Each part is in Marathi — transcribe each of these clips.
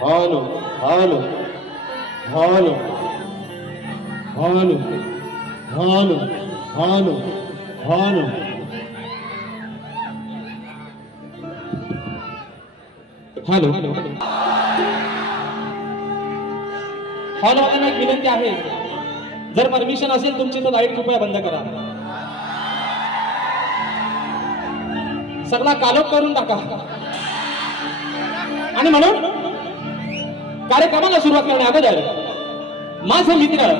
Halo, halo, halo, halo, halo, halo, halo. Hello hall वाल्यांना एक विनंती आहे, जर परमिशन असेल तुमची तर लाईट कृपया बंद करा. सगळा कालोख करून टाका. आणि म्हणून कार्यक्रमाला सुरुवात करण्या अगोदर माझे मित्र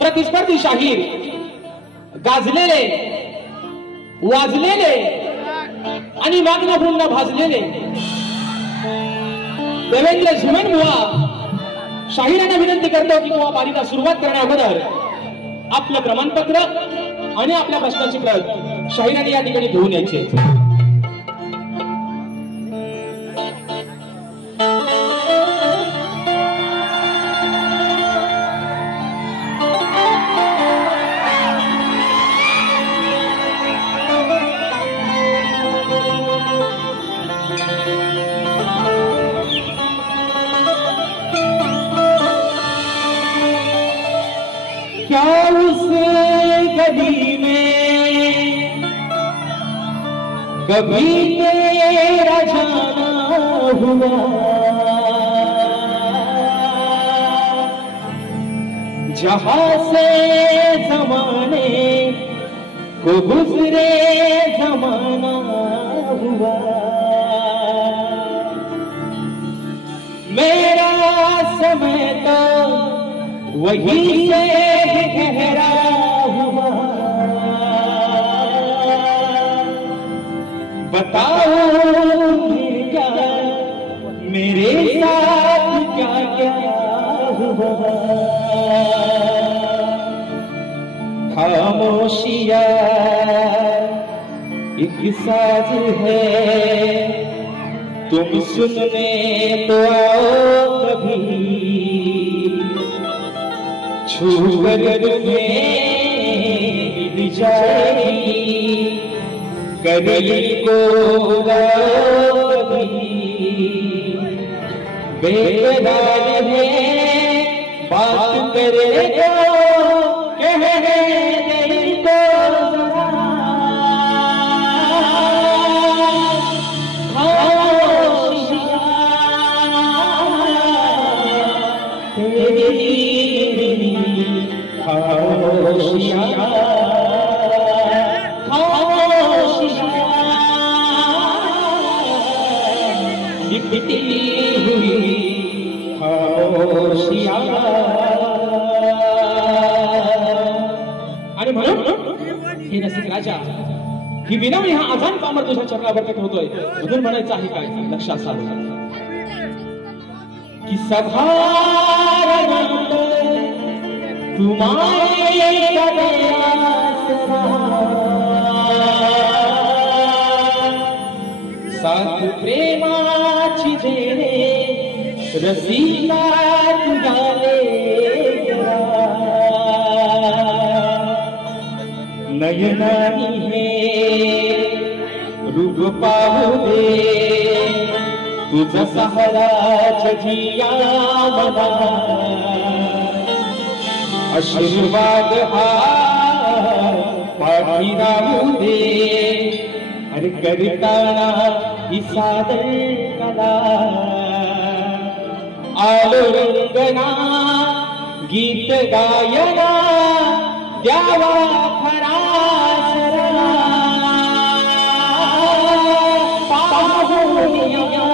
प्रतिस्पर्धी शाहीर, गाजलेले, वाजलेले आणि वागणं भाजलेले देवेंद्र झुमेन बुवा शाहिरांना विनंती करतो की बुवा बारीला सुरुवात करण्या अगोदर आपलं प्रमाणपत्र आणि आपल्या प्रश्नाची प्रत शाहिरांनी या ठिकाणी घेऊन यायचे. क्या उस गली में कभी तेरा जाना हुआ, जहां से जमाने को गुजरे जमाना हुआ. मेरा समय तो वही से गहरा हुआ. बताओ क्या मेरे साथ क्या क्या हुआ. खामोशियां एक साज है, तुम सुनने तो आओ कभी. छूकर तुम्हें मिल जाएगी करीब को कभी. बेकरार है बात करे तो कह दिल को हुई खामोशियां. ऐतिहासिक राजा ही विनवणी हा आजान पामर तुझ्या चरणावर होतोय म्हणून म्हणायचं आहे काय लक्षात साधू की सभार तुम्हारे साथ प्रेमाची देणे रसिका तुझाले नयनानी हे रूप पाहू दे तुझा सहाराच जिया मला आशीर्वाद हा पाठी राहू दे अरे करताना ही सादर कला आलो रंगना गीत गायना द्यावा खरा सरा पाहुनिया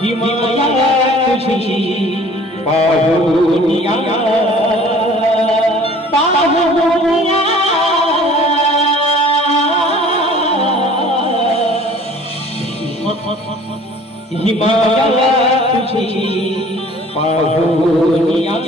ही माया तुझी पाहुनिया पाहुनिया ही माया तुझी पाहुनिया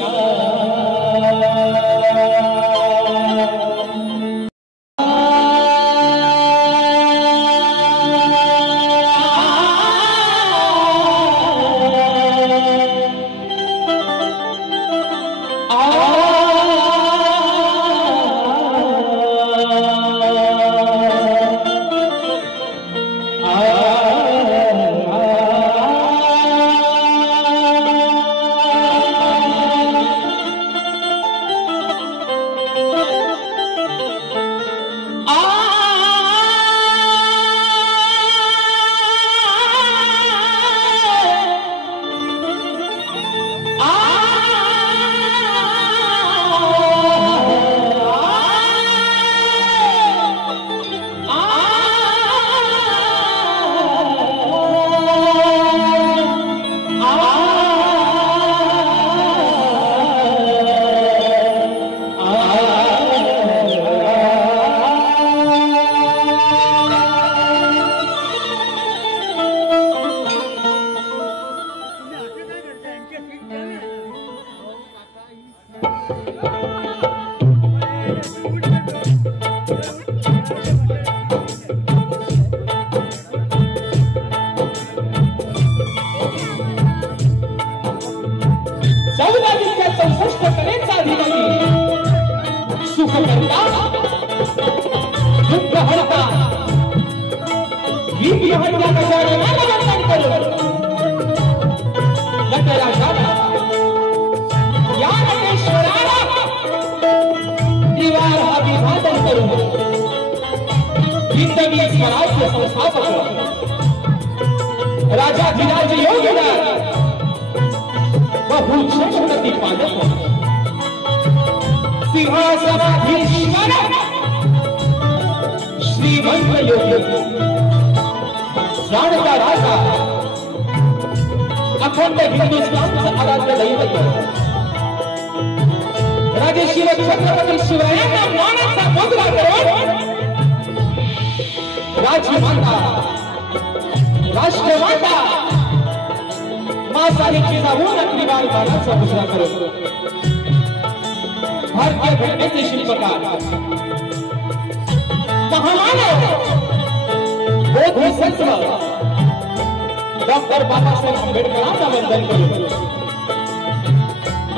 डॉक्टर बाबासाहेब आंबेडकरांचा वंदन करू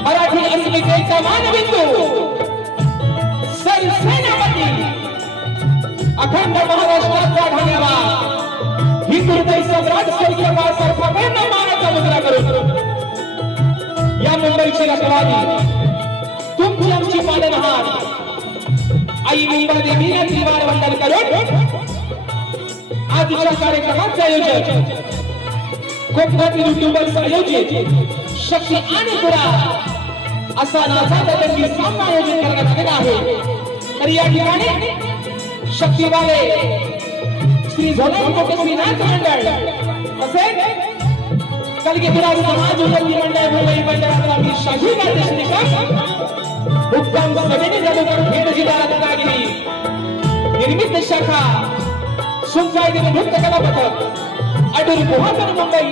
मराठी अस्मितेचा मानबिंदू सरसेनापती अखंड महाराष्ट्राचा धन्यवाद ही दुर्दैव सम्राट स्वर्गीय बाळासाहेब ठाकरेंना मानाचा मुद्रा करून या मुंबईची रखवाली तुमची आमची पालनहार आई मुंबई देवीला त्रिवार वंदन करून आजच्या कार्यक्रमाचे आयोजन कोकणातील युट्यूबर्स आयोजित शक्ती आणि पुरा असा नाचाचा त्यांनी सामना आयोजित करण्यात आलेला आहे। तर या ठिकाणी शक्तीवाले श्री झोलाकोटे श्रीनाथ मंडळ तसेच कलगीपुरा समाज उन्नती मंडळ मुंबई मंडळातला मी शाही गाते श्रीकांत उत्तम समिती जादूकर भेट निर्मित शाखा सुंचाई देवी नृत्य कला पथक अडूर गुहागर मुंबई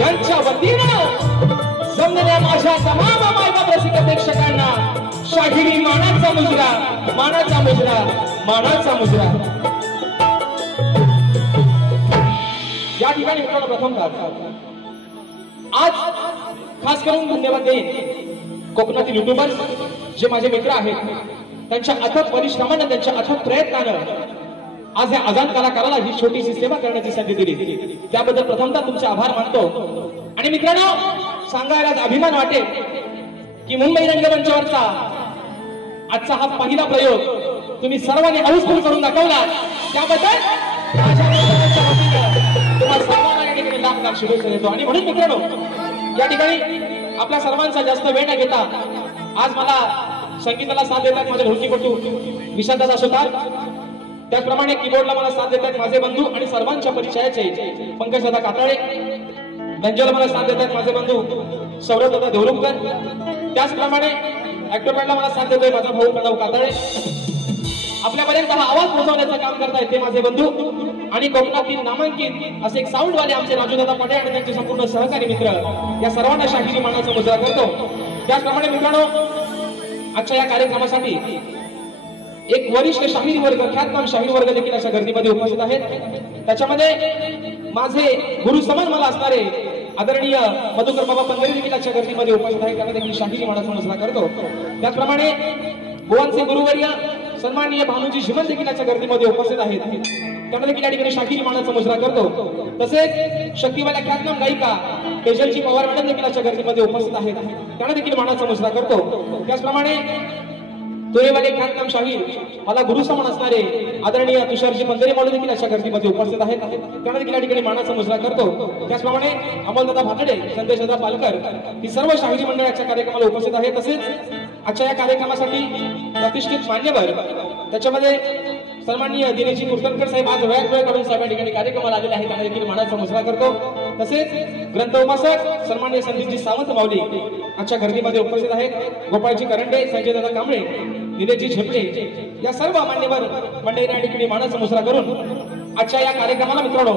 यांच्या वतीनं जमलेल्या माझ्या तमाम मायबाप रसिक प्रेक्षकांना शाहिरी मानाचा मुजरा, मानाचा मुजरा, मानाचा मुजरा. या ठिकाणी मित्रांनो प्रथमतः आज खास करून धन्यवाद देईन कोकणातील युट्यूबर्स जे माझे मित्र आहेत. त्यांच्या अथक परिश्रमानं, त्यांच्या अथक प्रयत्नानं आज या अजान कलाकाराला ही छोटीशी सेवा करण्याची संधी दिली. त्याबद्दल प्रथमतः तुमचे आभार मानतो. आणि मित्रांनो, सांगायला अभिमान वाटेल की मुंबई रंगमंचावरचा आजचा हा पहिला प्रयोग तुम्ही सर्वांनी हाऊसफुल करून दाखवला. त्याबद्दल माझ्या तुम्हाला सर्वांना या ठिकाणी लाख लाख शुभेच्छा देतो. आणि म्हणून मित्रांनो, या ठिकाणी आपल्या सर्वांचा जास्त वेळ न घेता आज मला संगीताला साथ देतात माझे ढोलकीपटू विशालदादा सुतार, त्याचप्रमाणे कीबोर्डला मला साथ देतात माझे बंधू आणि सर्वांच्या परिचयाचे पंकजदादा कातळे, गंजला मला साथ देतात माझे बंधू सौरभदादा देवरुखकर, त्याचप्रमाणे ऍक्टरबँडला मला साथ देतोय माझा भाऊ प्रणव कातळे. आपल्यापर्यंत हा आवाज पोहोचवण्याचं काम करतायत ते माझे बंधू आणि कोकणातील नामांकित असे एक साऊंडवाले आमचे राजूदादा पटे आणि त्यांचे संपूर्ण सहकारी मित्र, या सर्वांना शाहिरी मानाचा मुजरा करतो. त्याचप्रमाणे मित्रांनो, आजच्या या कार्यक्रमासाठी एक वरिष्ठ शाहिरी वर्ग, ख्यातनाम शाहीर वर्ग देखील अशा गर्दीमध्ये उपस्थित आहेत. त्याच्यामध्ये माझे गुरु समान मला असणारे आदरणीय मधुकर बाबा पंधरी देखील अशा गर्दीमध्ये उपस्थित आहेत. त्यांना देखील शाहिरी मानाचा मुजरा करतो. त्याचप्रमाणे गोवांचे गुरुवर्य सन्माननीय भानुजी शिमन देखील अशा गर्दीमध्ये उपस्थित आहेत. त्यांना देखील या ठिकाणी शाहिरी मानाचा मुजरा करतो. तसेच शक्तीवाल्या ख्यातनाम गायिका तेजलजी पवार मॅडम देखील अशा गर्दीमध्ये उपस्थित आहेत. त्यांना देखील मानाचा मुजरा करतो. त्याचप्रमाणे तोरेवाले ख्यातनाम शाहीर मला गुरु समान असणारे आदरणीय तुषारजी पंधरे मौली देखील अशा गर्दीमध्ये उपस्थित आहेत. त्यांना देखील या ठिकाणी मानाचा मुजरा करतो. त्याचप्रमाणे अमोलदादा भातडे, संदेशदादा पालकर ही सर्व शाहिरी मंडळ आजच्या कार्यक्रमाला उपस्थित आहेत. तसेच आजच्या या कार्यक्रमासाठी प्रतिष्ठित मान्यवर, त्याच्यामध्ये सन्माननीय दिनेशजी कुर्तनकर साहेब आज वेळ काढून साहेब या ठिकाणी कार्यक्रमाला आलेले आहेत. त्यांना देखील मानाचा मुजरा करतो. तसेच ग्रंथ उपासक सन्माननीय संदीपजी सावंत माऊली आजच्या गर्दीमध्ये उपस्थित आहेत. गोपाळजी करंडे, संजयदादा कांबळे, निलेशजी झेपटे या सर्व मान्यवर मंडळींनी या ठिकाणी मानाचा मुजरा करून आजच्या या कार्यक्रमाला मित्रांनो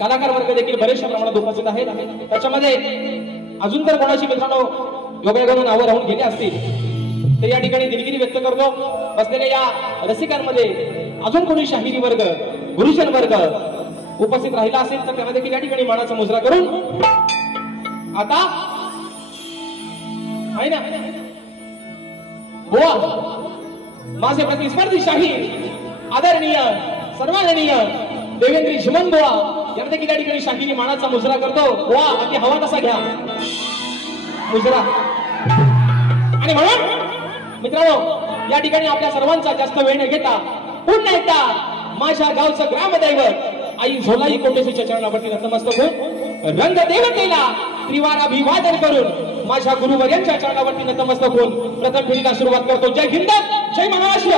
कलाकार वर्ग देखील बरेचशा प्रमाणात उपस्थित आहेत. त्याच्यामध्ये अजून तर कोणाची मित्रांनो योगायोगानं नावं राहून गेली असतील तर या ठिकाणी दिलगिरी व्यक्त करतो. बसलेल्या या रसिकांमध्ये अजून कोणी शाहिरी वर्ग, गुरुजन वर्ग उपस्थित राहिला असेल तर त्यांना देखील या ठिकाणी मानाचा मुजरा करून आता आहे ना गोवा माझे प्रतिस्पर्धी शाहीर आदरणीय सर्वांगणीय देवेंद्र शिमन गोवा यांना देखील या ठिकाणी शाहिरी मानाचा मुजरा करतो. गोवा अति हवा तसा घ्या मुजरा. आणि म्हणून मित्रांनो, या ठिकाणी आपल्या सर्वांचा जास्त वेळ न घेता पुन्हा एकदा माझ्या गावचं ग्रामदैवत आई झोलाई कोटेशीच्या चरणावरती नतमस्तक होऊन रंगदेवतेला त्रिवार अभिवादन करून माझ्या गुरुवर्यांच्या चरणावरती नतमस्तक होऊन प्रथम फेरीला सुरुवात करतो. जय हिंद, जय महाराष्ट्र.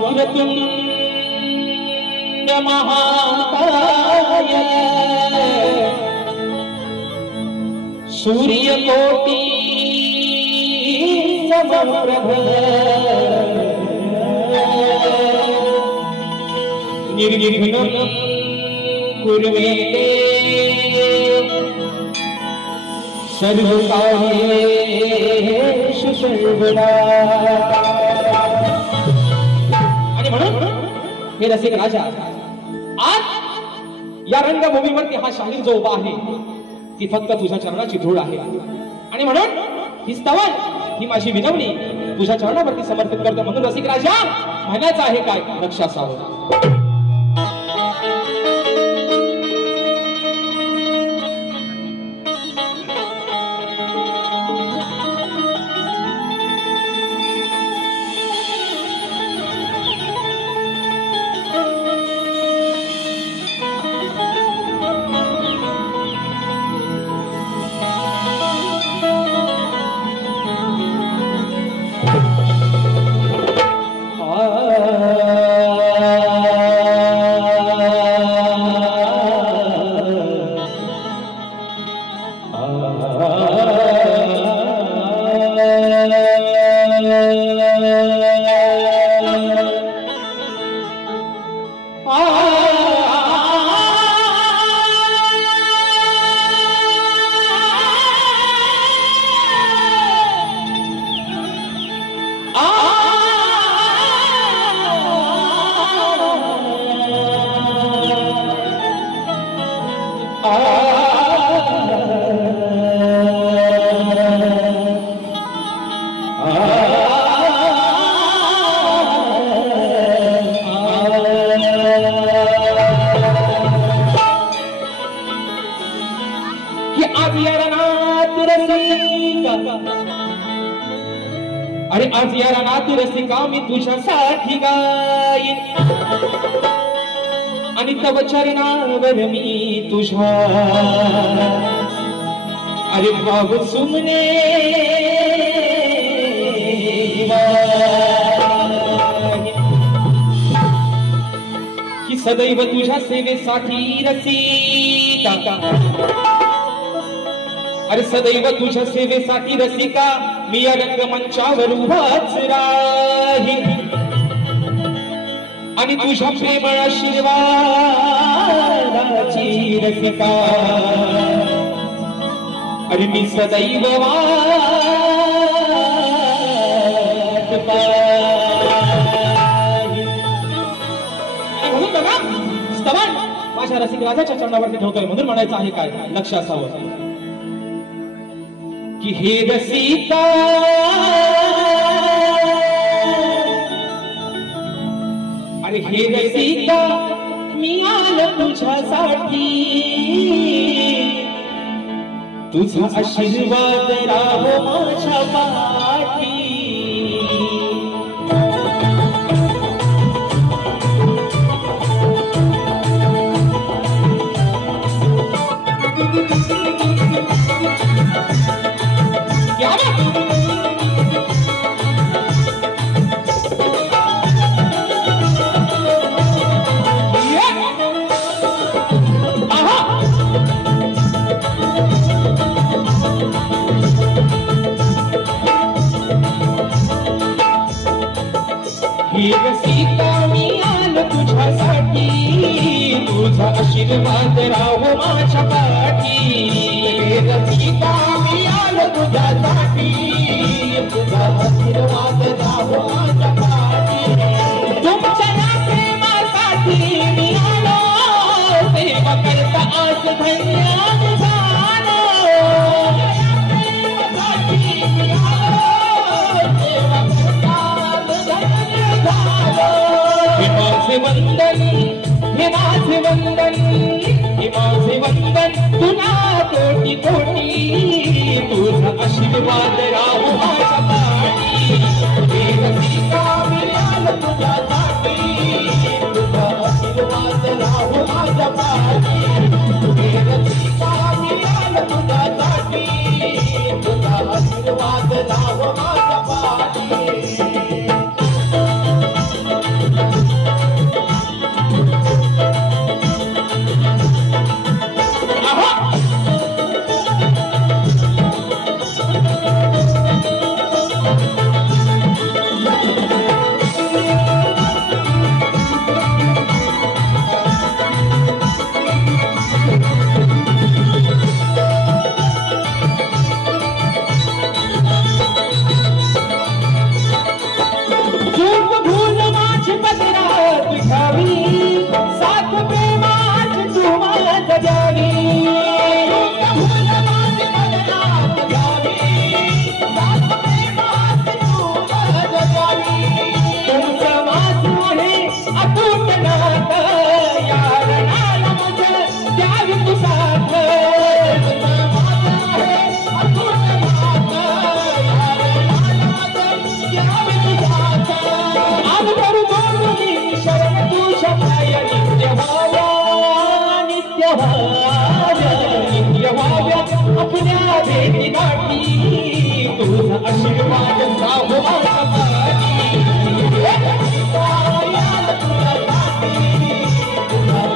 वक्रतुंड महाकाय सूर्यकोटि समप्रभ निर्विघ्नं कुरु मे देव सर्वकार्येषु सर्वदा. म्हणून हे रसिक राजा, आज या रंगभूमीवरती हा शाहीर जो उभा आहे ती फक्त तुझ्या चरणाची धूळ आहे. आणि म्हणून ही स्तवन, ही माझी विनवणी तुझ्या चरणावरती समर्पित करतो. म्हणून रसिक राजा म्हणायचं आहे काय, लक्ष असावं. अरे आज या रानात रसिका मी तुझ्यासाठी गाईन आणि तव चरणावर मी तुझ्या अरे भाव सुमने की सदैव तुझ्या सेवेसाठी रसिका अरे सदैव तुझ्या सेवेसाठी रसिका मी या रंगमंचावर उभाच राहीन आणि तुझ्या प्रेमळ आशीर्वादाची रसिका अरे मी सदैव वाट पाहीन. आणि म्हणून बघा स्तवन माझ्या रसिक राजाच्या चरणावरती ठेवतोय म्हणून म्हणायचं आहे काय लक्ष असावं कि हे रसिका अरे हे रसिका मी आलो तुझ्यासाठी तुझा आशीर्वाद राहो माझ्या पाठी. रसिका मी आलो तुझ्यासाठी तुझा आशीर्वाद राहो माझ्या पाठी. रसिका मी आलो तुझ्यासाठी तुझा आशीर्वाद राहो माझ्या पाठी. तुमच्या प्रेमासाठी मी आलो सेवा करता आज धन्य झालो. प्रेमासाठी मी आलो सेवा करता हे माझे वंदन हे माझे वंदन हे माझे वंदन तुला कोटी कोटी तुझा आशीर्वाद राहो माझ्या पाठी. हे रसिका मी आलो तुझ्यासाठी तुझा आशीर्वाद राहो माझ्या पाठी. हे रसिका मी आलो तुझ्यासाठी तुझा आशीर्वाद राहो माझ्या पाठी. अपना भेटी गाठी तुझा आशीर्वाद राहो माझ्या पाठी. तुझा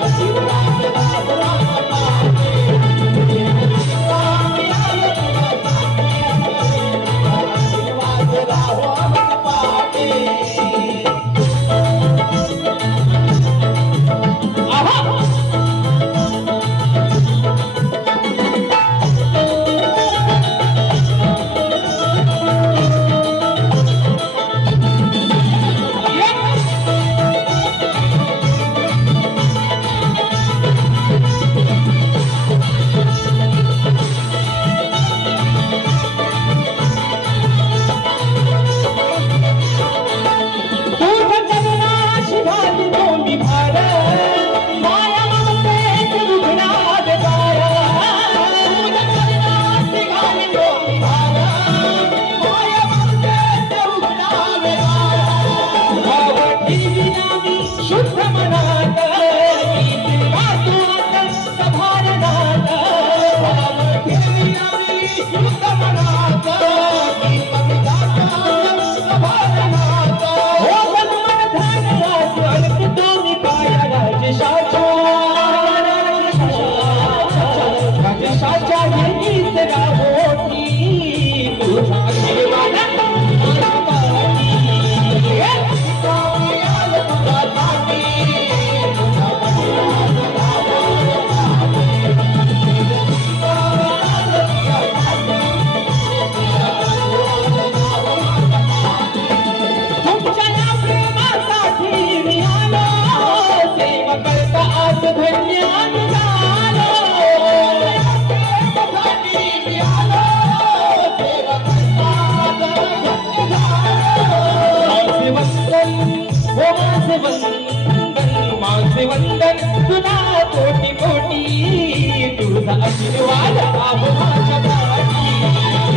आशीर्वाद राहो माझ्या पाठी. आशीर्वाद राहो माझ्या पाठी. यशाच्या येईत गावोटी तुझा आशीर्वाद वंदन तुला कोटी कोटी तुझा आशीर्वाद बाबू माझ्या पाठी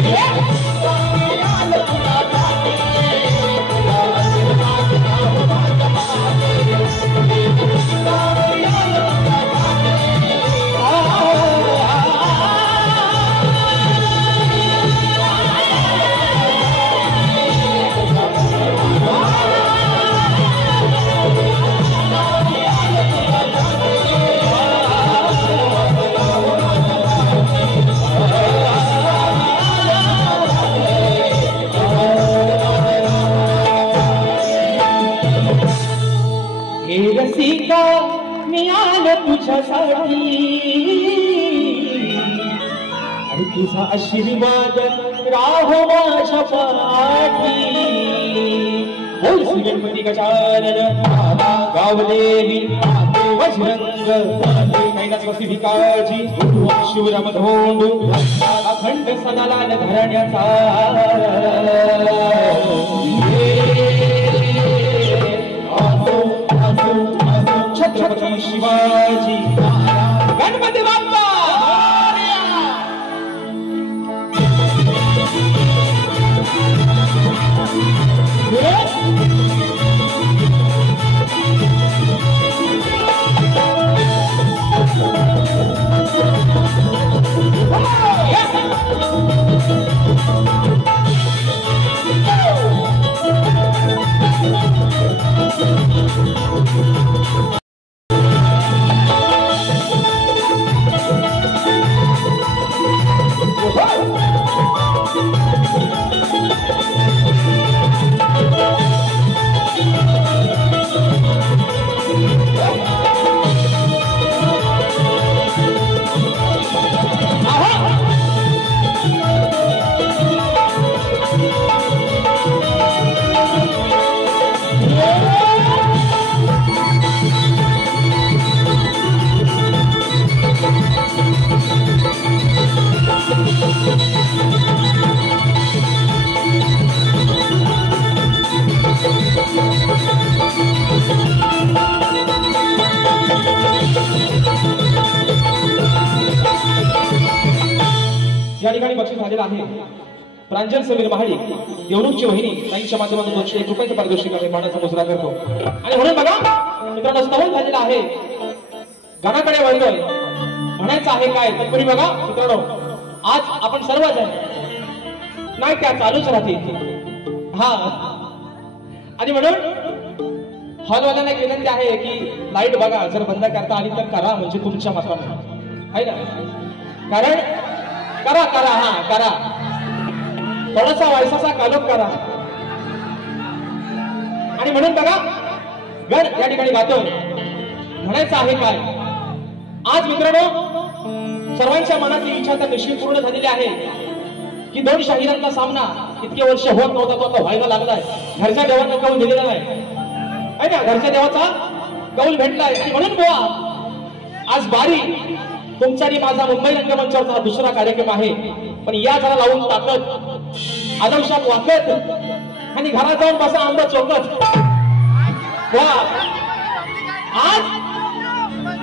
रसिका मी आलो तुझ्यासाठी आणि तुझा आशीर्वाद राहो माझ्या पाठी बोल श्री गणपती गजानन गावदेवी वज्रंग कैलासवासी भिकाजी शिवराम धोंडू अखंड सदालाल घराण्याचा छत्रपती शिवाजी गणपती बाप्पा या ठिकाणी बक्षीस झालेला आहे प्रांजल समीर महाडिक देवरूपची वहिनी ताईंच्या माध्यमातून 201 रुपयाचं पारितोषिक आहे मानाचा मुजरा करतो आणि म्हणून बघा मित्रांनो स्तवन झालेला आहे गाण्याकडे वळतोय म्हणायचं आहे काय तत्परी बघा मित्रांनो आज आपण सर्वजण नाही त्या चालूच राहतील हा आणि म्हणून हॉलवाल्यांना एक विनंती आहे की लाईट बघा जर बंद करता आली तर करा म्हणजे तुमच्या मताने आहे ना कारण करा करा हा करा थोडासा वायसाचा कालोख करा आणि म्हणून बघा गण या ठिकाणी गातोय म्हणायचं आहे काय आज मित्रांनो सर्वांच्या मनातली इच्छा तर निश्चित पूर्ण झालेली आहे की 2 शाहिरांचा सामना इतके वर्ष होत नव्हता तो आता व्हायला लागलाय घरच्या देवांना कौल दिलेला नाही आहे ना घरच्या देवाचा कौल भेटलाय की म्हणून बुवा आज बारी तुमचा आणि माझा मुंबई रंगमंचावरचा दुसरा कार्यक्रम आहे पण या जरा लावून टाकत आदर्शात वाकत आणि घरात जाऊन बसा आंबा चोकत आज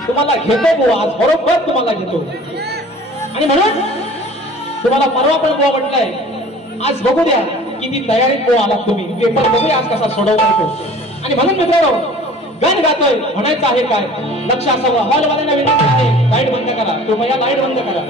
तुम्हाला घेतो बुवा आज बरोबर तुम्हाला घेतो आणि म्हणून तुम्हाला परवा पण बुवा म्हटलंय आज बघू द्या किती तयारीत बुवा आलात तुम्ही पेपर बघूया आज कसा सोडवता येतो आणि म्हणून मित्रांनो गाण गातोय म्हणायचं आहे काय लक्ष असावं हॉलवाल्यांना विनंती आहे लाईट बंद करा कृपया लाईट बंद करा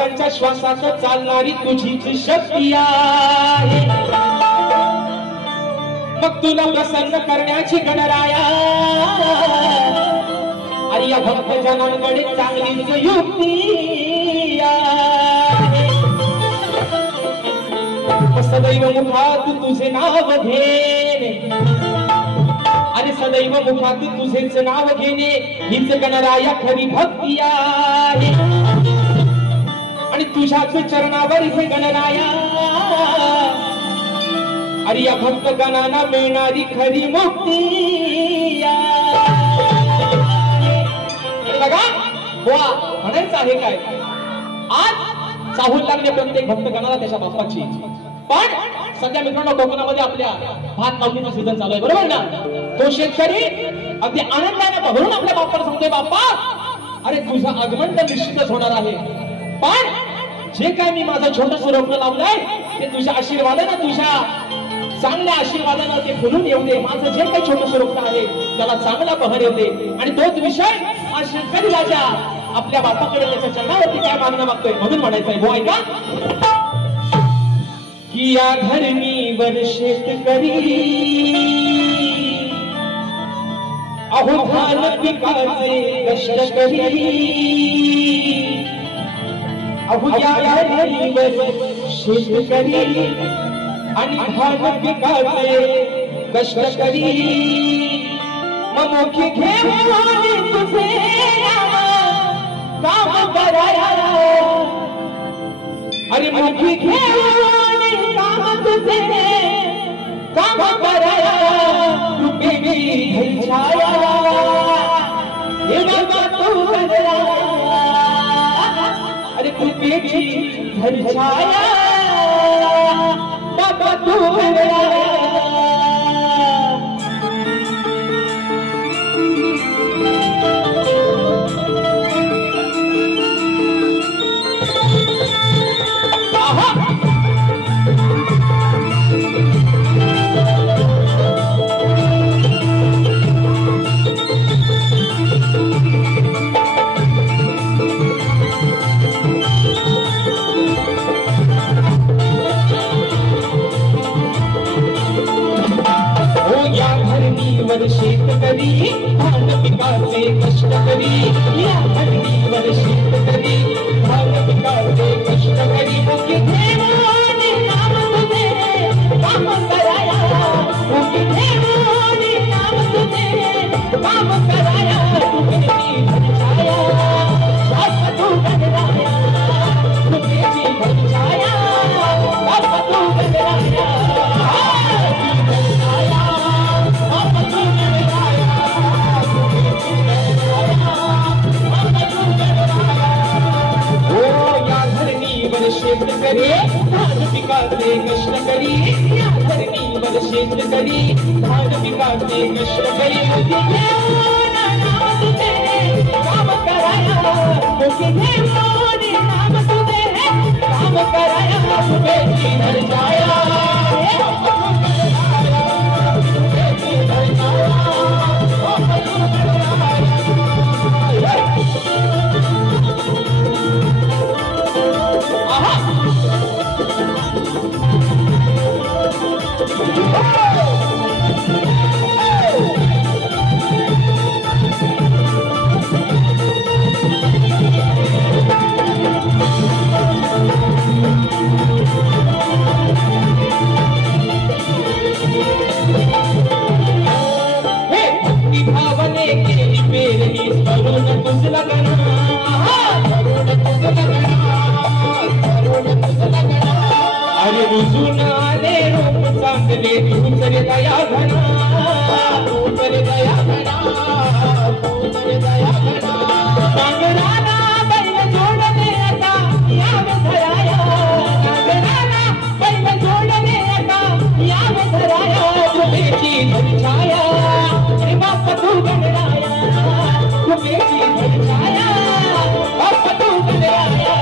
त्यांच्या श्वासात चालणारी तुझीच शक्ती आहे. मग तुला प्रसन्न करण्याची गणराया आणि या भक्तजनांकडे चांगलीच युक्ती आहे. सदैव मुखात तुझे नाव घेणे आणि सदैव मुखात तुझेच नाव घेणे हीच गणराया खरी भक्ती आहे. आणि तुझ्याच चरणावर हे गणराया अरे या भक्तगणांना मिळणारी खरी मुक्ती आहे. बघा वा म्हणायचं आहे काय, आज चाहूल लागले प्रत्येक भक्तगणाला त्याच्या बाप्पाची. पण सध्या मित्रांनो कोकणामध्ये आपल्या भात लावणीचा सीझन चालू आहे, बरोबर ना. तो शेतकरी अगदी आनंदाने भरून आपल्या बाप्पाला सांगतोय, बाप्पा अरे तुझं आगमन तर निश्चितच होणार आहे, पण जे काय मी माझं छोटस रोपण लावलंय ते तुझ्या आशीर्वादानं, तुझ्या चांगल्या आशीर्वादानं ते फुलून येऊ दे. माझं जे काही छोटस रोपण आहे त्याला चांगला बहर येऊ दे. आणि तोच विषय हा शेतकरी राजा आपल्या बाप्पाकडे त्याच्या चरणावरती काय मागणं मागतोय म्हणून म्हणायचंय. हो ऐका की या धरणीवर शेतकरी अहो धान पिकाचे कष्ट करी. अहो या धरणीवर शेतकरी आणि धान पिकाचे कष्ट करी. मग मुखी घेऊन तुझे काम कराया अरे मुखी घेऊन काम तुझे काम कराया. रुपेची छाया हे बाबा तू अरे रुपेची छाया बाबा तू शेतकरी धान पिकाचे कष्ट करी. या धरणीवर शेतकरी धान पिकाचे कष्ट करी. मुखी घेऊन नाम तुझे काम कराया. मुखी घेऊन नाम तुझे काम कराया. रुपेची छाया बाप तू गणराया. रुपेची छाया बाप तू गणराया. शेतकरी धान पिकाचे कष्ट करी. या धरणीवर शेतकरी धान पिकाचे कष्ट करी. मुखी घेऊन नाम तुझे काम कराया. मुखी घेऊन नाम तुझे काम कराया. रुपेची छाया अरे रुजून आले रूप चांगले तूच रे दया घना. तूच रे दया घना. तूच रे दया घना. नांगराला बैल जोडले आता याव धराया. नांगराला बैल जोडले आता याव धराया. रुपेची छाया रे बाप तू गणराया. रुपेची छाया बाप तू गणराया.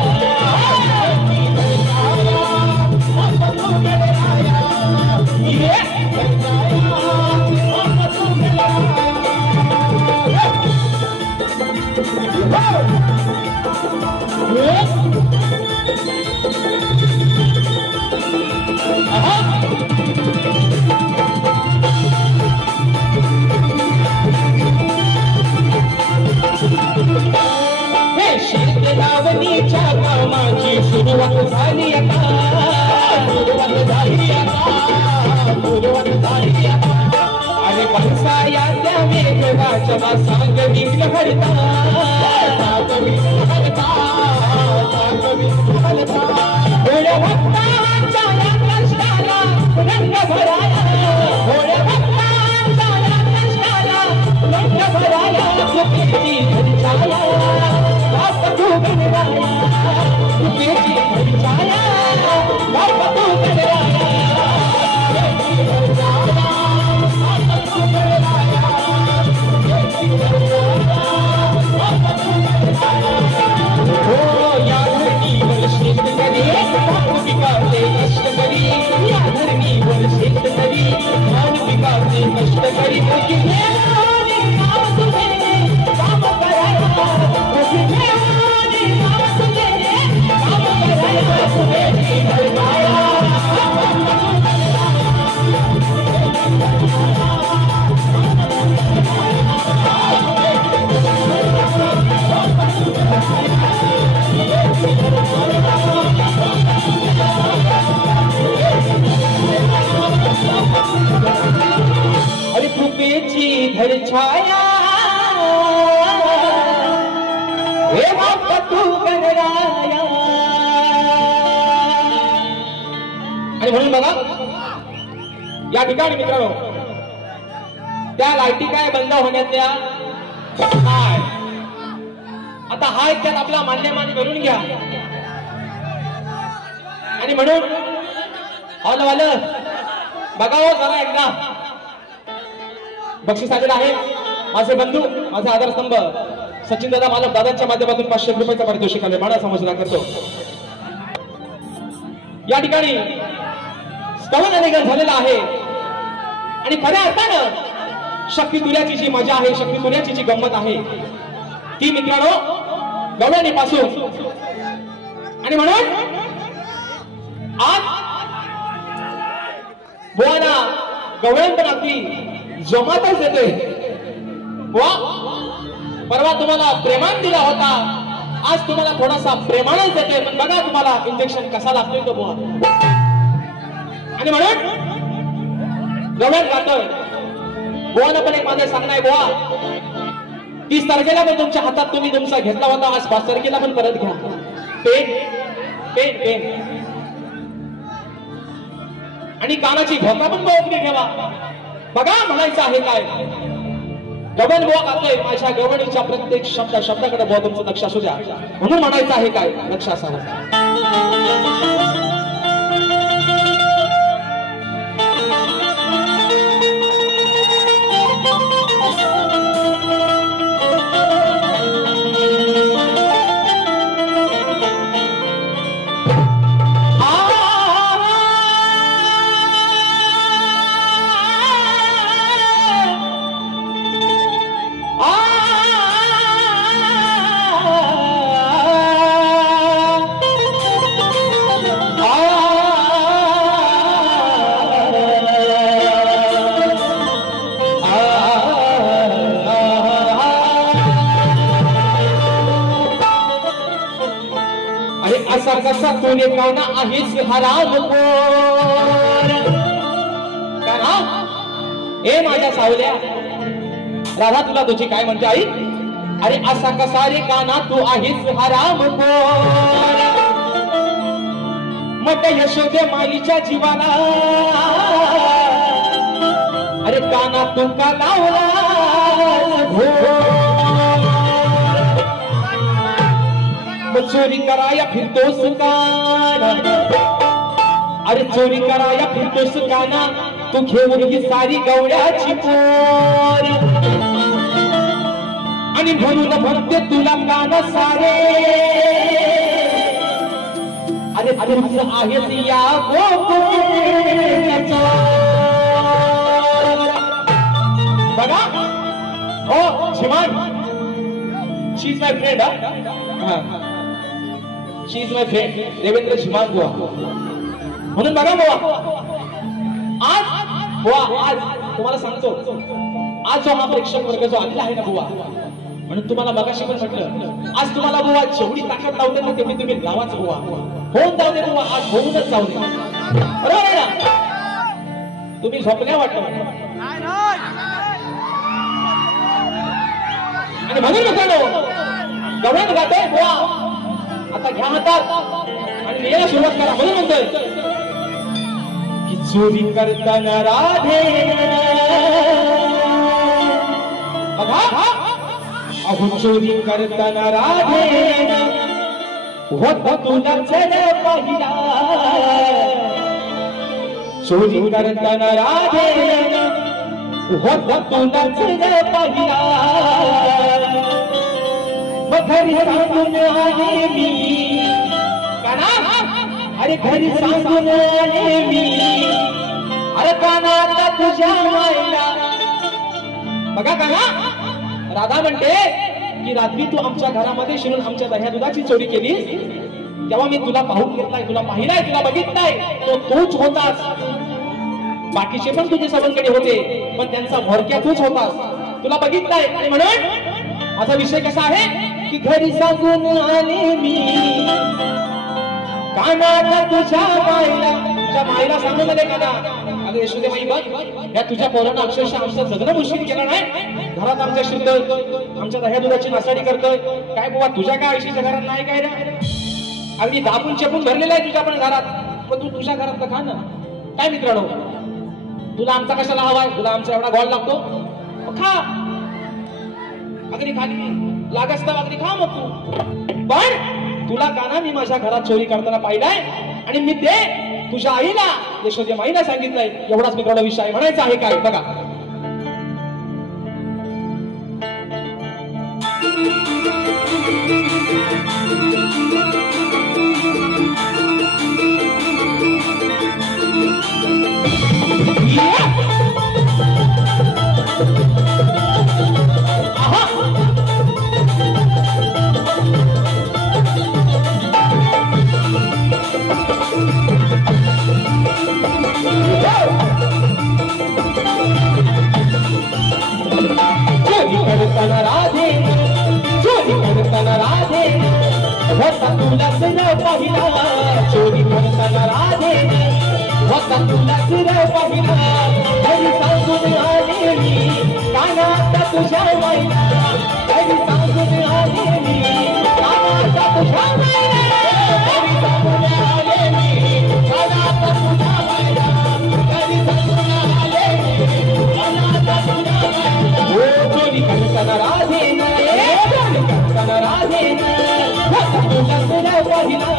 Yes. पावसाया त्या मेघराजा सांग विघ्न हरता भोळ्या भक्तांच्या या कष्टाला रंग भराया भोळ्या भक्तांच्या या कष्टाला रंग भराया कृपेची छाया बाप तू गणराया कृपेची छाया बाप तू गणराया धर छाया हे बाप तू गणराया आणि म्हणून बघा या ठिकाणी मित्रांनो त्या लाईटी काय बंद होण्याच्या काय आता हाय त्यात आपला मान्यमान करून घ्या आणि म्हणून हॉल वालं बघावं जरा एकदा बक्षीस आलेला आहे माझे बंधू माझा आधारस्तंभ सचिन दादा मालक दादांच्या माध्यमातून 500 रुपयाचा पारितोषिक आले माणा समजला करतो या ठिकाणी स्तवन निघन झालेला आहे आणि खऱ्या अर्थानं शक्ती तुऱ्याची जी मजा आहे शक्ती तुऱ्याची जी गंमत आहे ती मित्रांनो गवळणी पासून आणि म्हणून आज बुवाना गवळण पण अगदी जमातच येते बुवा परवा तुम्हाला प्रेमान दिला होता आज तुम्हाला थोडासा प्रेमानच देते पण बघा तुम्हाला इंजेक्शन कसा लागतोय तो बुवा आणि म्हणून गवळण गातोय बुवानं पण एक माझं सांगणं आहे बुवा 30 तारखेला पण तुमच्या हातात तुम्ही तुमचा घेतला होता आज 5 तारखेला पण परत घ्या पेन पेन पेन आणि कानाची घोका पण बोकली ठेवा बघा म्हणायचं आहे काय गवळण बुवा गातोय माझ्या गवळणीच्या प्रत्येक शब्दाकडे बुवा तुमचं लक्ष असू द्या म्हणून म्हणायचं आहे काय लक्ष असावं कसा तुने काना आहेस हराम काना हे माझ्या सावल्या राधा तुला तुझी काय म्हणते आई अरे असा कसा रे काना तू आहेस हराम मग यशोदे माईच्या जीवाला अरे काना तू का लावला चोरी कराया फिरतोस काना अरे चोरी कराया फिरतोस काना तू घेऊन ही सारी गवळ्याची पोर आणि म्हणून म्हणते तुला काना सारे अरे तुझं आहेस या बघा हो श्रीमान she is my friend she is my friend Devendra श्रीमान बुवा म्हणून बघा बुवा आज तुम्हाला सांगतो आज जो हा प्रेक्षक वर्ग जो आलेला आहे ना बुवा म्हणून तुम्हाला मगाशी पण म्हटलं आज तुम्हाला बुवा जेवढी ताकद लावते ना तेवढी तुम्ही लावाच बुवा होऊन जाऊ दे बुवा आज होऊनच जाऊ दे बरोबर आहे ना तुम्ही झोपल्या वाटतं आणि म्हणून मित्रांनो गवळण गाते बुवा आता घ्या हातात आणि लिहायला सुरुवात करा. म्हणून म्हणतोय की चोरी करताना राधे बघा अहो चोरी करताना राधे होत तुला चढ पहिला चोरी करताना राधे होत तुला चढ पहिला घरी सांगून आले मी काना अरे घरी सांगून आले मी अरे कानाला तुझ्या मायला. बघा काना राधा म्हणते की रात्री तू आमच्या घरामध्ये शिरून आमच्या दह्या दुधाची चोरी केली तेव्हा मी तुला पाहून घेतलाय तुला पाहिलाय तुला बघितलाय तो तूच होतास. बाकीचे पण तुझे सवंगडी होते पण त्यांचा भरक्या तूच होतास तुला बघितलाय. आणि म्हणून माझा विषय कसा आहे की घरी सांगून आले मी कानाला तुझ्या मायला सांगून आले काना अगं यशोदेबाई बघ या तुझ्या पोरांना अक्षरशः आमचं जगणं मुश्किल केलं नाही. घरात आमच्या शुद्ध आमच्या दह्या दुधाची नासाडी करतोय काय बाबा तुझ्या काय आयुष्याच्या घरात नाही काय रे अगदी दाबून चेपून भरलेला आहे तुझ्या पण घरात पण तू तुझ्या घरात खा ना. काय मित्रांनो तुला आमचा कशाला हवाय तुला आमचा एवढा गोड लागतो खा अगदी खाली लागस तर अगदी खा मग तू. पण तुला काना मी माझ्या घरात चोरी करताना पाहिलाय आणि मी ते तुझ्या आईला यशोदे माईला सांगितलंय. एवढाच मित्रांनो विषय म्हणायचा आहे काय बघा. चोरी करताना राधे होता तुला फिरव पहिला घरी सांगून आले मी कानात तुझ्या मायला घरी सांगून आले मी कानात तुझ्या मायला घरी सांगून आले मी कानात तुझ्या मायला घरी सांगून आले मी कानात तुझ्या मायला. ओ चोरी करताना राधे चोरी करताना राधे होता तुला फिरव पहिला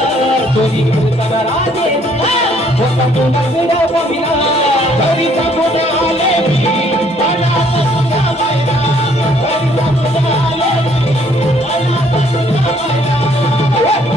चोरी करताना राधे होता तुला फिरव पहिला घरी सांगून आले मी कानात तुझ्या मायला घरी सांगून आले मी कानात तुझ्या मायला.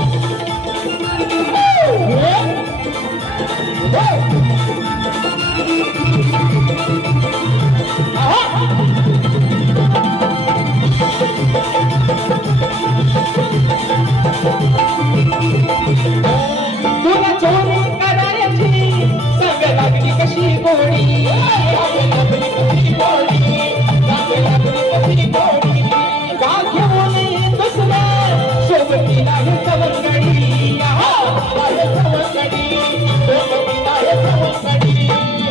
तुला चोरी करायची सांग लागली कशी गोडी लागली कशी गोडी लागली कशी गोडी का घेऊन दुसऱ्या सोबतीला हे सवंगडी सोबतीला हे सवंगडी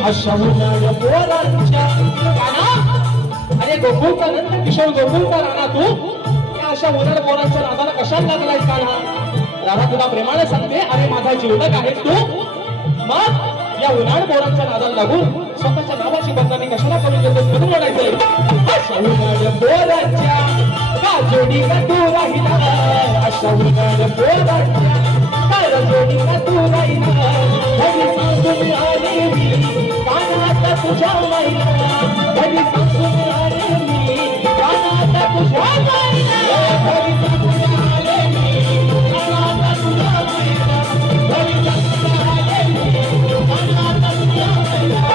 अशा उन्हाळ पोरांच्या काना अरे गोकुळचा नंतर किशोर गोकुळचा राणा तू या अशा उन्हाळ पोरांच्या नादाला कशाला लागलाय काना. राधा तुला प्रेमाने सांगते अरे माझा जीवलग आहेस तू मग या उन्हाळ पोरांच्या नादाला लागून स्वतःच्या नावाची बदनामी कशाला करून घेतोस म्हणून म्हणायचंय. अशा उन्हाळ पोरांच्या का जोडी का तू राहिला अशा उन्हाळ पोरांच्या का जोडी का तू राहिला घरी सांगून आले मी कानात तुझ्या मायला घरी सांगून आले मी कानात तुझ्या मायला घरी सांगून आले मी कानात तुझ्या मायला घरी सांगून आले मी कानात तुझ्या मायला.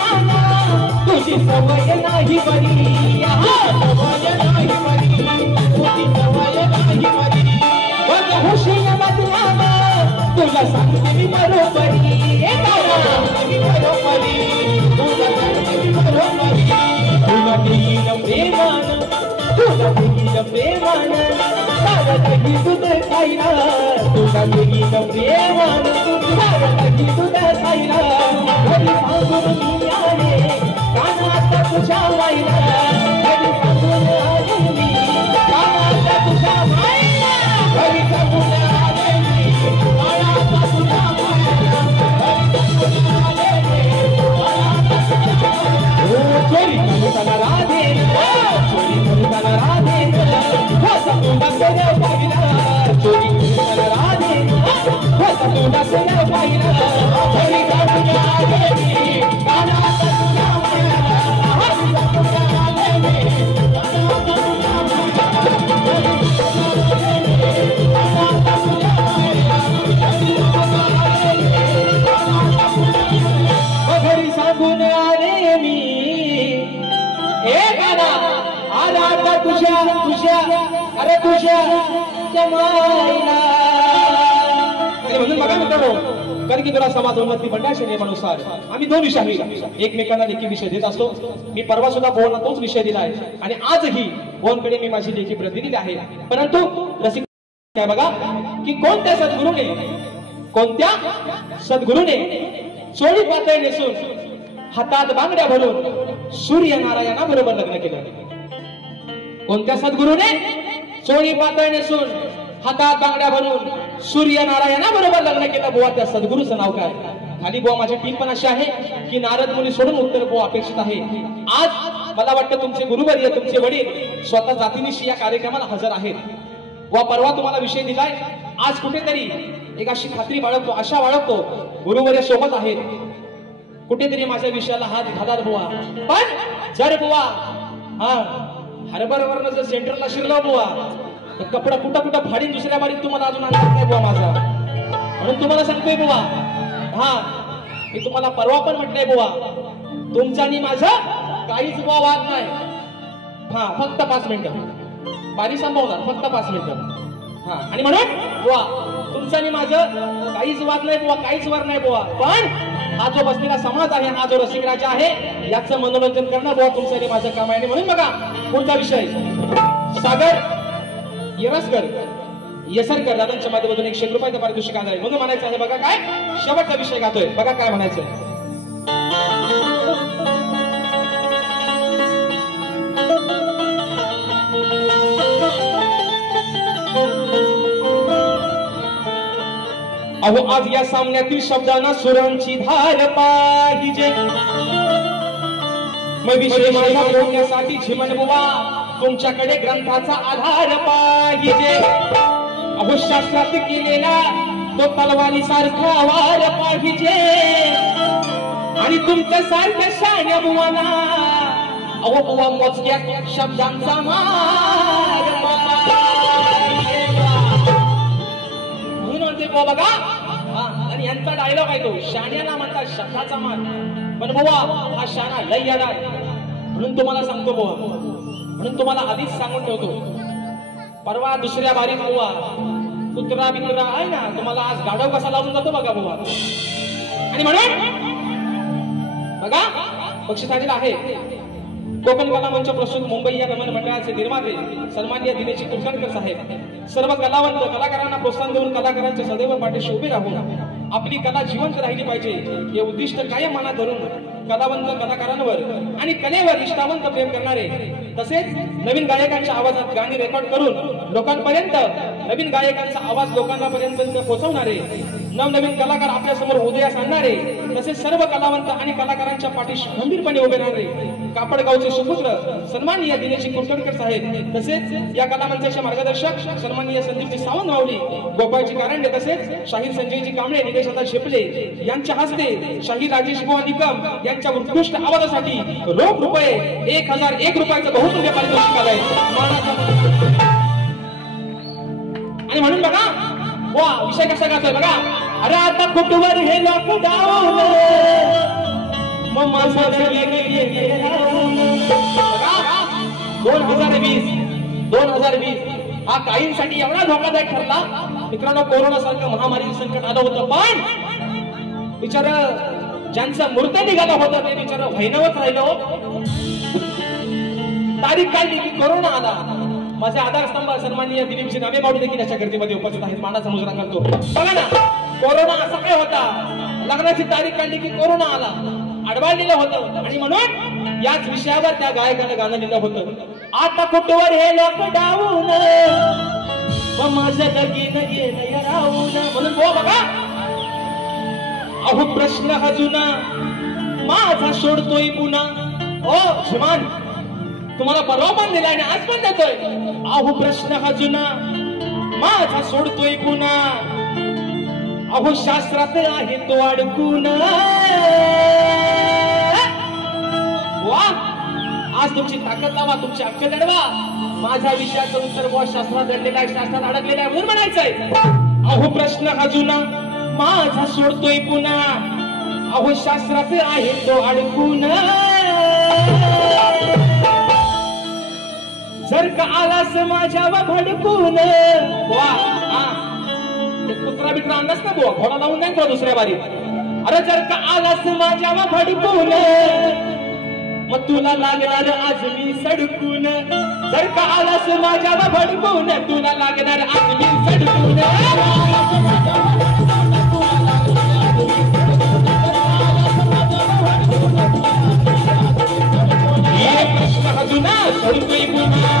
तुझी सवय नाही बरी सवय नाही बरी तुझी सवय नाही बरी बघ हुशीन बदलावा तुला तुला सांगते मी बरोबरी मी बरोबरी तुला सांगते मी बरोबरी तुला देईन प्रेमान तुला देईन प्रेमान सारा काही दूध खाईना तुला देईन प्रेमान सारा काही दूध खाईना घरी सांगून मी आले कानात तुझ्या वाईला घरी सांगून आले मी कानात तुझ्या वाईला घरी सांगून आले मी कानात तुझ्या वाईला घरी सांगून आले मी कानात तुझ्या वाईला चोरी करताना राधे चोरी करताना राधे तोंडा सोन्या पाहिला चोरी करताना राधे तोंडा सोन्या पाहिला घरी सांगून आले मी कानात तुझ्या घरी सांगून आले मी हे गाना आला आता तुझ्या तुझ्या अरे तुझ्या जमाईला म्हणून बघा मित्रांनो कारण की तुला समाज उन्नती मंडळाच्या नियमानुसार आम्ही दोन विषय एकमेकांना लेखी विषय देत असतो मी परवा सुद्धा भुवनला तोच विषय दिला आहे आणि आजही भुवनकडे मी माझी लेखी प्रतिनिधी आहे परंतु रसिक काय बघा की कोणत्या सद्गुरूने चोळी पातळ नेसून हातात बांगड्या भरून सूर्यनारायणा बरोबर लग्न केलं कोणत्या सद्गुरूने चोळी पातळ नेसून हातात बांगड्या भरून सूर्यनारायणा बरोबर लग्न केलं बुवा त्या सद्गुरूचं नाव काय खाली बुवा माझी टीम पण अशी आहे की नारद मुनी सोडून उत्तर बुवा अपेक्षित आहे आज मला वाटतं तुमचे गुरुवर्य तुमचे वडील स्वतः जातीनिशी या कार्यक्रमाला हजर आहेत व परवा तुम्हाला विषय दिलाय आज कुठेतरी एक अशी खात्री बाळगतो आशा बाळगतो गुरुवर्य सोबत आहेत कुठेतरी माझ्या विषयाला हात घालाल बुवा पण जर बुवा हरभरवरनं जर सेंटरला शिरलो बुवा तर कपडा कुठं फाडीन दुसऱ्या बारीत तुम्हाला अजून अंदाज नाही बुवा माझा म्हणून तुम्हाला सांगतोय बुवा मी तुम्हाला परवा पण म्हटलंय बुवा तुमचा आणि माझं काहीच बुवा वाद नाही फक्त 5 मिनिटं बारी संभवणार फक्त 5 मिनिटं आणि म्हणून बुवा तुमचं आणि माझं काहीच वाद नाही बुवा काहीच वाद नाही बुवा पण हा जो बसलेला समाज आहे हा जो रसिक राजा आहे याचं मनोरंजन करणं बुवा तुमचं आणि माझं काम आहे म्हणून बघा पुढचा विषय सागर येसरकर दादांच्या माध्यमातून 100 रुपयाचा पारितोषिक आहे म्हणून म्हणायचं आहे बघा काय शेवटचा विषय गातोय बघा काय म्हणायचं अहो आज या सामन्यातील शब्दांना सुरांची धार पाहिजे मग विषय माझा बोलण्यासाठी झिमन बुवा तुमच्याकडे ग्रंथाचा आधार पाहिजे अहो शास्त्रात केलेला तो तलवारी सारखा वार पाहिजे आणि तुमच्या सारख्या शाण्या बुवाना अहो बुवा मोजक्या शब्दांचा मार म्हणून म्हणते बुवा बघा आणि यांचा डायलॉग आहे तो शाण्याला म्हणतात शब्दाचा मार पण बुवा हा शाणा लय याड आहे म्हणून तुम्हाला सांगतो बुवा म्हणून तुम्हाला आधीच सांगून ठेवतो परवा दुसऱ्या बारीत बुवा कुत्रा बित्रा आहे ना तुम्हाला आज गाढव कसा लावून जातो बघा बुवा आणि म्हणून बघा बक्षीस आलेलं आहे कोकण कला मंच प्रस्तुत मुंबई या रमण मंडळाचे निर्माते सन्माननीय दिनेश कुलकर्णी साहेब सर्व कलावंत कलाकारांना प्रोत्साहन देऊन कलाकारांच्या सदैव पाठीशी उभे राहून आपली कला जिवंत राहिली पाहिजे हे उद्दिष्ट कायम मनात धरून कलावंत कलाकारांवर आणि कलेवर निष्ठावंत प्रेम करणारे तसेच नवीन गायकांच्या आवाजात गाणी रेकॉर्ड करून लोकांपर्यंत नवीन गायकांचा आवाज लोकांपर्यंत पोहोचवणारे नवनवीन कलाकार आपल्या समोर उदयास आणणारे तसेच सर्व कलावंत आणि कलाकारांच्या पाठीशी खंबीरपणे उभे राहणारे कापडगावचे सुपुत्र सन्माननीय दिनेश कुलकर्णी साहेब तसेच या कलामंचाचे मार्गदर्शक सन्माननीय संदीपजी सावंत माऊली गोपाळजी कारंडे तसेच शाहीर संजयजी कांबळे निलेश आता झेपले यांच्या हस्ते शाहीर राजेश बुवा निकम यांच्या उत्कृष्ट आवाजासाठी रोख रुपये 1001 रुपयाचं बहुमूल्य पारितोषिक आलंय आणि म्हणून बघा वा विषय कसा गातोय बघा अरे आता कुठवर हे लॉकडाऊन मग माझा 2020 हा काहींसाठी एवढा धोकादायक ठरला मित्रांनो कोरोना सारखं महामारी संकट आलं होतं, पण बिचार ज्यांचं मूर्त निघालं होतं ते बिचार भैनवत राहिलं. तारीख काढली की कोरोना आला. माझे आधारस्तंभ सन्माननीय दिलीपजी नामे मावडी देखील याच्या गर्दीमध्ये उपस्थित आहेत. मानाचा मुजरा करतो. बघा ना, कोरोना असा काय होता, लग्नाची तारीख काढली की कोरोना आला, अडवाळलेलं होतं. आणि म्हणून याच विषयावर त्या गायकाने गाणं लिहिलं होतं. आता कुठवर हे लॉकडाऊन माझं लगीन गेलं राहून. म्हणून बघा, अहो प्रश्न हा जुना माझा सोडतोय पुन्हा. ओ श्रीमान, तुम्हाला परवा पण दिला आणि आज पण देतोय. अहो प्रश्न हा जुना माझा सोडतोय पुन्हा. अहो शास्त्रात आहे तो अडकून. वा, आज तुमची ताकद लावा, तुमची अक्कल लढवा. माझ्या विषयाचं उत्तर बुवा शास्त्रात दडलेलं आहे, शास्त्रात अडकलेलं आहे म्हणून म्हणायचंय. अहो प्रश्न हा जुना माझा सोडतोय पुन्हा. अहो शास्त्रात आहे तो अडकून. जर का आलास माझ्यावर भडकून. वा, कुत्रा बित्रा आणलास ना बुवा, घोडा लावून नाही दुसऱ्या बारी. अरे जर का आलास माझ्यावर भडकून, मग तुला लागणार आज मी सडकून. जर का आलास माझ्यावर भडकून, तुला लागणार आज मी सडकून. प्रश्न हा जुना सोडतोय पुन्हा.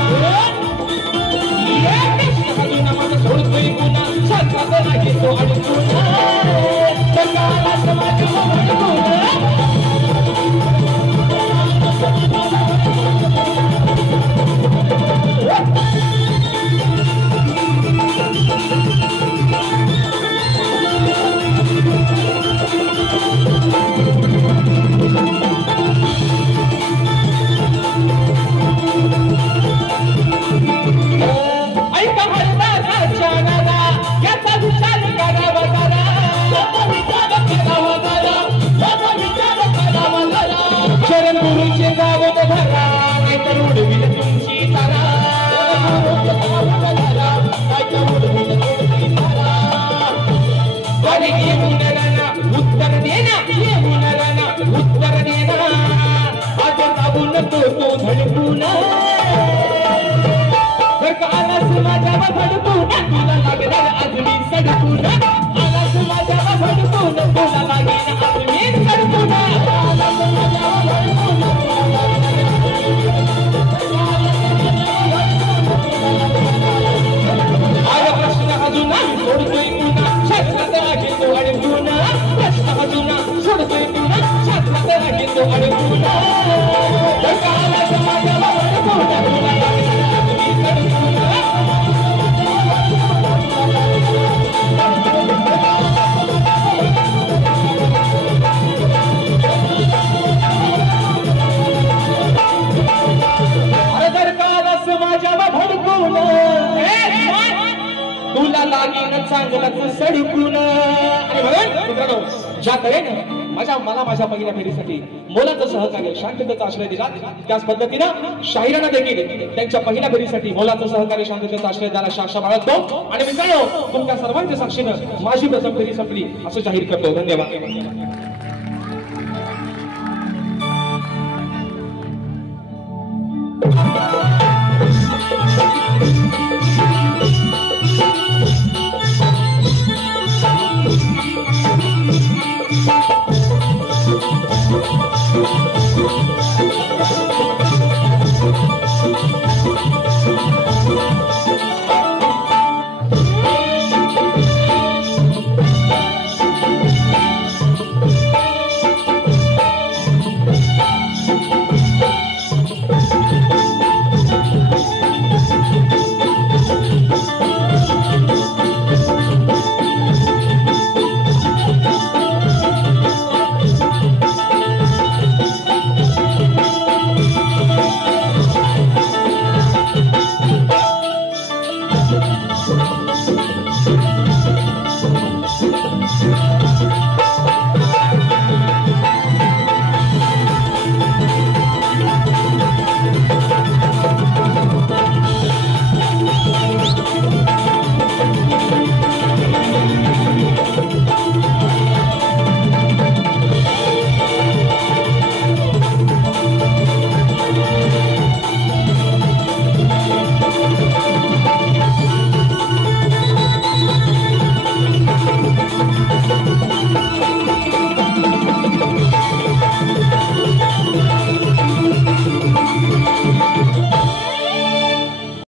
प्रश्न हा जुना माझा सोडतोय पुन्हा. शास्त्रात आहे तो अडकून. जर का आलास माझ्यावर भडकून. सडकून. आणि म्हणून मित्रांनो, ज्या तऱ्हेने माझ्या पहिल्या फेरीसाठी मोलाचं सहकार्य, शांततेचा आश्रय दिला, त्याच पद्धतीनं शाहिरांना देखील त्यांच्या पहिल्या फेरीसाठी मोलाचं सहकार्य, शांततेचा आश्रय द्यायला आशा बाळगतो. आणि मित्रांनो, तुमच्या सर्वांच्या साक्षीनं माझी प्रथम फेरी संपली असं जाहीर करतो. धन्यवाद.